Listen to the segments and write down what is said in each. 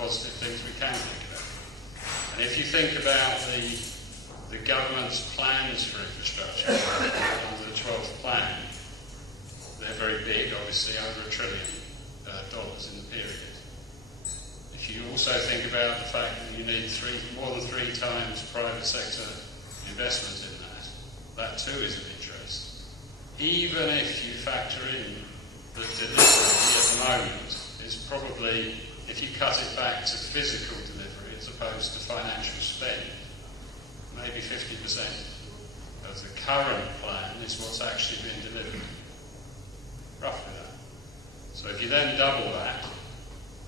positive things we can think about. And if you think about the government's plans for infrastructure under the 12th plan, they're very big, obviously, over $1 trillion in the period. If you also think about the fact that you need more than 3 times private sector investment in that too is of interest. Even if you factor in the delivery at the moment is probably, if you cut it back to physical delivery as opposed to financial spend, maybe 50% of the current plan is what's actually being delivered. Roughly that. So if you then double that,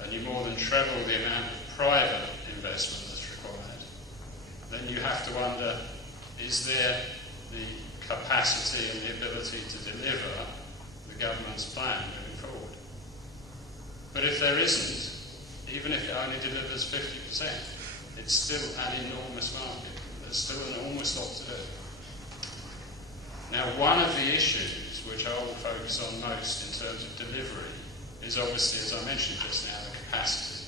and you more than treble the amount of private investment that's required, then you have to wonder, is there the capacity and the ability to deliver the government's plan moving forward? But if there isn't, even if it only delivers 50%, it's still an enormous market. There's still an enormous lot to do. Now, one of the issues which I will focus on most in terms of delivery is obviously, as I mentioned just now, the capacity.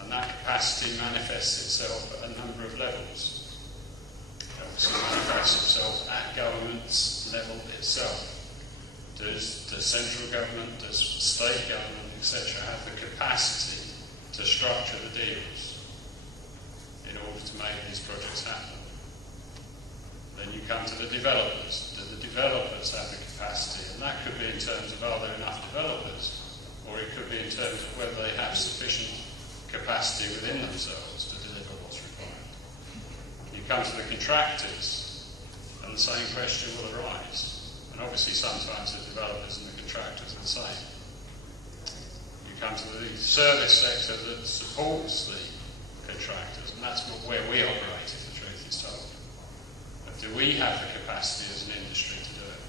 And that capacity manifests itself at a number of levels. It obviously manifests itself at government's level itself. Does central government, does state government, etc., have the capacity to structure the deals in order to make these projects happen? Then you come to the developers. Do the developers have the capacity? And that could be in terms of, are there enough developers? Or it could be in terms of whether they have sufficient capacity within themselves to deliver what's required. You come to the contractors, and the same question will arise. And obviously sometimes the developers and the contractors are the same. You come to the service sector that supports the contractors, and that's where we operate, if the truth is told. But do we have the capacity as an industry to do it?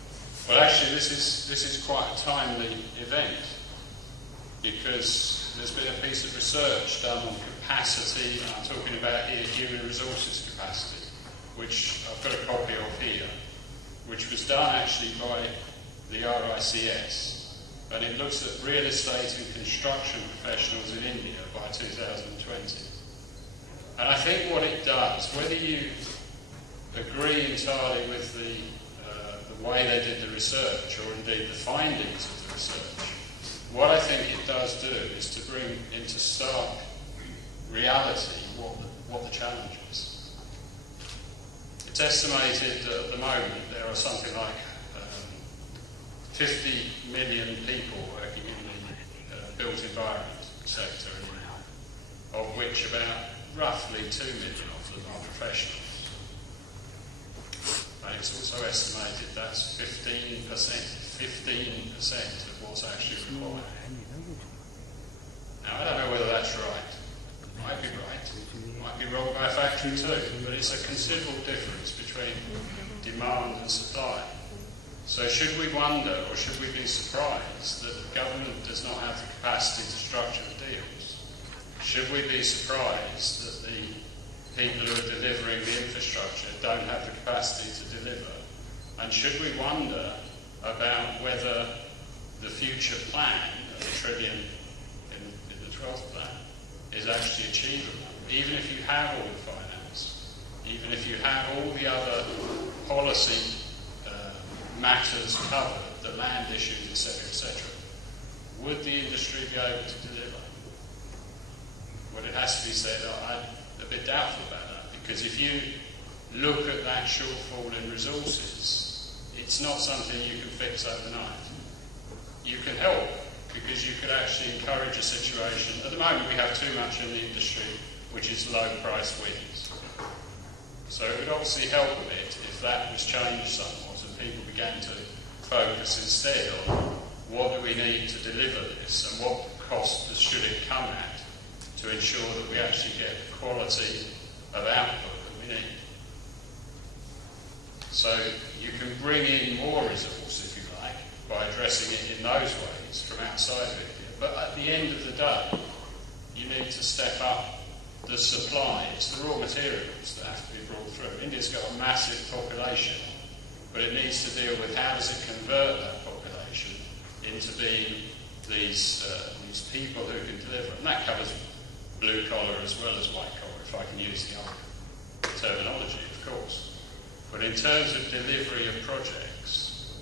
Well, actually, this is quite a timely event, because there's been a piece of research done on capacity, and I'm talking about here human resources capacity, which I've got a copy of here, which was done actually by the RICS, and it looks at real estate and construction professionals in India by 2020. And I think what it does, whether you agree entirely with the way they did the research, or indeed the findings of the research, what I think it does do is to bring into stark reality what the challenge is. It's estimated that at the moment there are something like 50 million people working in the built environment sector, of which about roughly 2 million of them are professionals. And it's also estimated that's 15% of what's actually required. Now, I don't know whether that's right. It might be right. It might be wrong by a factor too, but it's a considerable difference between demand and supply. So should we wonder, or should we be surprised that the government does not have the capacity to structure the deals? Should we be surprised that the people who are delivering the infrastructure don't have the capacity to deliver? And should we wonder about whether the future plan of $1 trillion in the 12th plan is actually achievable, even if you have all the finance, even if you have all the other policy matters covered, the land issues, etc., etc. Would the industry be able to deliver? Well, it has to be said, I'm a bit doubtful about that, because if you look at that shortfall in resources, it's not something you can fix overnight. You can help, because you could actually encourage a situation. At the moment, we have too much in the industry, which is low-priced wins. So it would obviously help a bit if that was changed somewhat and people began to focus instead on what do we need to deliver this and what cost should it come at to ensure that we actually get the quality of output that we need. So you can bring in more resource, if you like, by addressing it in those ways from outside of India. But at the end of the day, you need to step up the supply. It's the raw materials that have to be brought through. India's got a massive population, but it needs to deal with how does it convert that population into being these people who can deliver. And that covers blue collar as well as white collar, if I can use the old terminology, of course. But in terms of delivery of projects,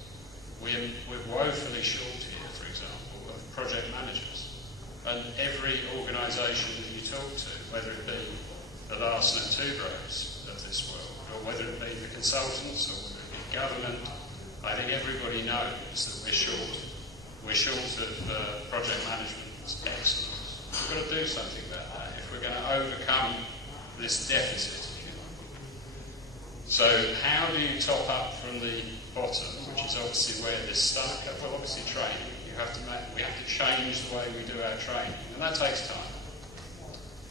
we're woefully short here, for example, of project managers. And every organisation that you talk to, whether it be the Larsen and Toubros of this world, or whether it be the consultants, or whether it be government, I think everybody knows that we're short. We're short of project management excellence. We've got to do something about that if we're going to overcome this deficit. So how do you top up from the bottom, which is obviously where this stuff comes? Well, obviously training. We have to change the way we do our training, and that takes time.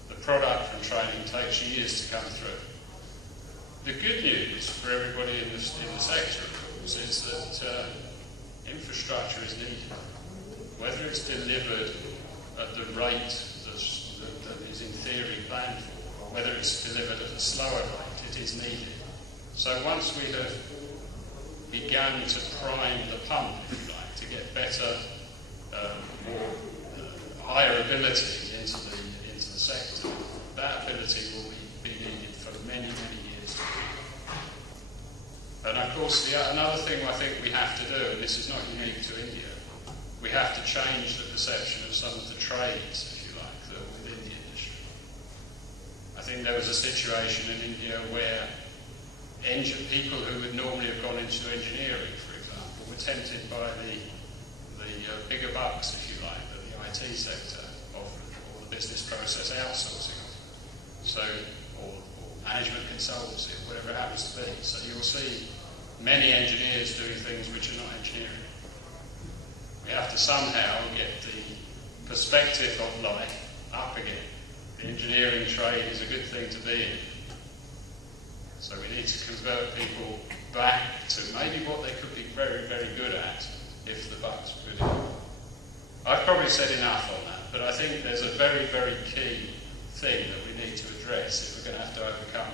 The product from training takes years to come through. The good news for everybody in the sector, of course, is that infrastructure is needed. Whether it's delivered at the rate that is in theory planned for, or whether it's delivered at a slower rate, it is needed. So once we have begun to prime the pump, if you like, to get better, higher ability into the sector, that ability will be needed for many, many years to come. And of course, another thing I think we have to do, and this is not unique to India, we have to change the perception of some of the trades, if you like, that are within the industry. I think there was a situation in India where people who would normally have gone into engineering, for example, were tempted by the bigger bucks, if you like, that the IT sector offered, or the business process outsourcing, so, or management consultancy, or whatever it happens to be. So you'll see many engineers doing things which are not engineering. We have to somehow get the perspective of life up again. The engineering trade is a good thing to be in. So we need to convert people back to maybe what they could be very, very good at if the bucks were good enough. I've probably said enough on that, but I think there's a very, very key thing that we need to address if we're going to have to overcome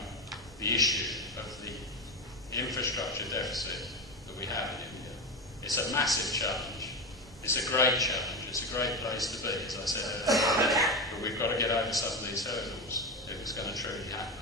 the issue of the infrastructure deficit that we have in India. It's a massive challenge. It's a great challenge. It's a great place to be, as I said earlier. But we've got to get over some of these hurdles if it's going to truly happen.